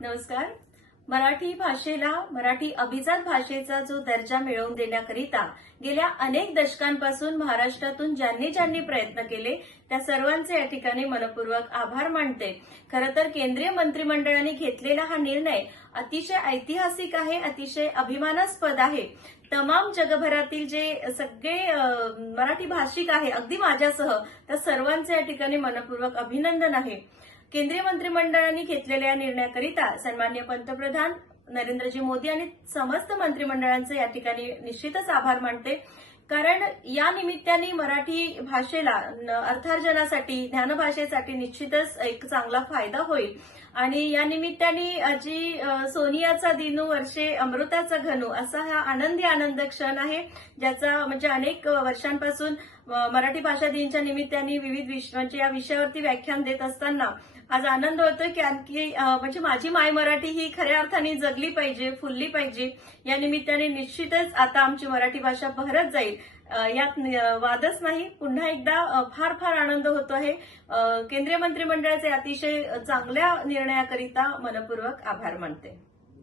नमस्कार. मराठी भाषेला मराठी अभिजात भाषेचा जो दर्जा मिळवून देण्याकरिता गेल्या अनेक दशकांपासून महाराष्ट्रातून ज्यांनी ज्यांनी प्रयत्न केले त्या सर्वांचे या ठिकाणी मनपूर्वक आभार मानते. खरं तर केंद्रीय मंत्रिमंडळाने घेतलेला हा निर्णय अतिशय ऐतिहासिक आहे अतिशय अभिमानास्पद आहे. तमाम जगभरातील जे सगळे मराठी भाषिक आहे अगदी माझ्यासह त्या सर्वांचे या ठिकाणी मनपूर्वक अभिनंदन आहे. केंद्रीय मंत्रिमंडळाने घेतलेल्या या निर्णयाकरिता सन्मान्य पंतप्रधान नरेंद्रजी मोदी आणि समस्त मंत्रिमंडळांचे या ठिकाणी निश्चितच आभार मानते. कारण या निमित्ताने मराठी भाषेला न- अर्थार्जनासाठी ज्ञानभाषेसाठी निश्चितच एक चांगला फायदा होईल. आणि या निमित्ताने जी सोनियाचा दिनू वर्षे अमृताचा घनू असा हा आनंदी आनंद क्षण आहे ज्याचा म्हणजे अनेक वर्षांपासून मराठी भाषा दिनच्या निमित्ताने विविध म्हणजे या विषयावरती व्याख्यान देत असताना आज आनंद होतोय की आणखी म्हणजे माझी माय मराठी ही खऱ्या अर्थाने जगली पाहिजे फुलली पाहिजे. या निमित्ताने निश्चितच आता आमची मराठी भाषा बहरत जाईल. यात वादच नाही. पुन्हा एकदा फार फार आनंद होतो आहे. केंद्रीय मंत्रिमंडळाचे अतिशय चांगल्या निर्णयाकरिता मनपूर्वक आभार मानते.